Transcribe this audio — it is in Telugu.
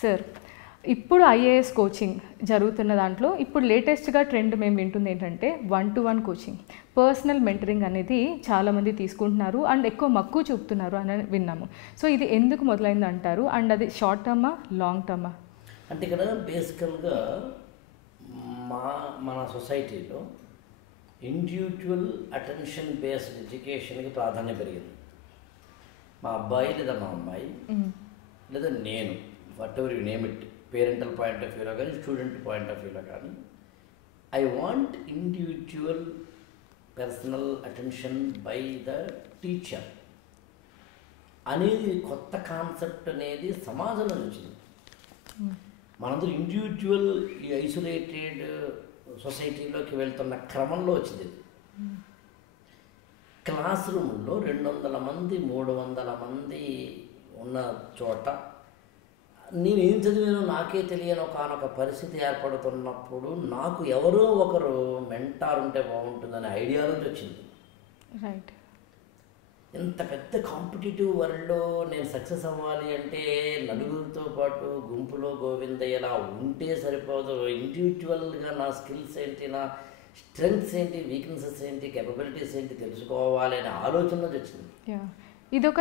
సార్, ఇప్పుడు ఐఏఎస్ కోచింగ్ జరుగుతున్న దాంట్లో ఇప్పుడు లేటెస్ట్గా ట్రెండ్ మేము వింటుంది ఏంటంటే 1-to-1 కోచింగ్, పర్సనల్ మెంటరింగ్ అనేది చాలామంది తీసుకుంటున్నారు అండ్ ఎక్కువ మక్కువ చూపుతున్నారు అని విన్నాము. సో ఇది ఎందుకు మొదలైంది అంటారు? అండ్ అది షార్ట్ టర్మా, లాంగ్ టర్మా? అంటే ఇక్కడ బేసికల్గా మన సొసైటీలో ఇండివిజువల్ అటెన్షన్ బేస్డ్ ఎడ్యుకేషన్కి ప్రాధాన్యం పెరిగింది. మా అబ్బాయి లేదా మా అమ్మాయి లేదా నేను, what ever you name it, parental point of వ్యూలో కానీ స్టూడెంట్ పాయింట్ ఆఫ్ వ్యూలో కానీ, I want individual personal attention by the teacher అనేది కొత్త కాన్సెప్ట్ అనేది సమాజంలో వచ్చింది. మనందరూ ఇండివిజువల్ ఐసోలేటెడ్ సొసైటీలోకి వెళ్తున్న క్రమంలో వచ్చింది. క్లాస్ రూమ్లో 200 మంది 300 మంది ఉన్న చోట నేను ఏం చదివానో నాకే తెలియని ఒకనొక పరిస్థితి ఏర్పడుతున్నప్పుడు నాకు ఎవరో ఒకరు మెంటార్ ఉంటే బాగుంటుందనే ఐడియాలజీ వచ్చింది. రైట్. ఇంత పెద్ద కాంపిటేటివ్ వరల్డ్లో నేను సక్సెస్ అవ్వాలి అంటే నలుగురితో పాటు గుంపులో గోవిందయ్యలా ఉంటే సరిపోదు. ఇండివిజువల్గా నా స్కిల్స్ ఏంటి, నా స్ట్రెంగ్త్స్ ఏంటి, వీక్నెసెస్ ఏంటి, కేపబిలిటీస్ ఏంటి తెలుసుకోవాలి అనే ఆలోచన వచ్చింది. ఇదొక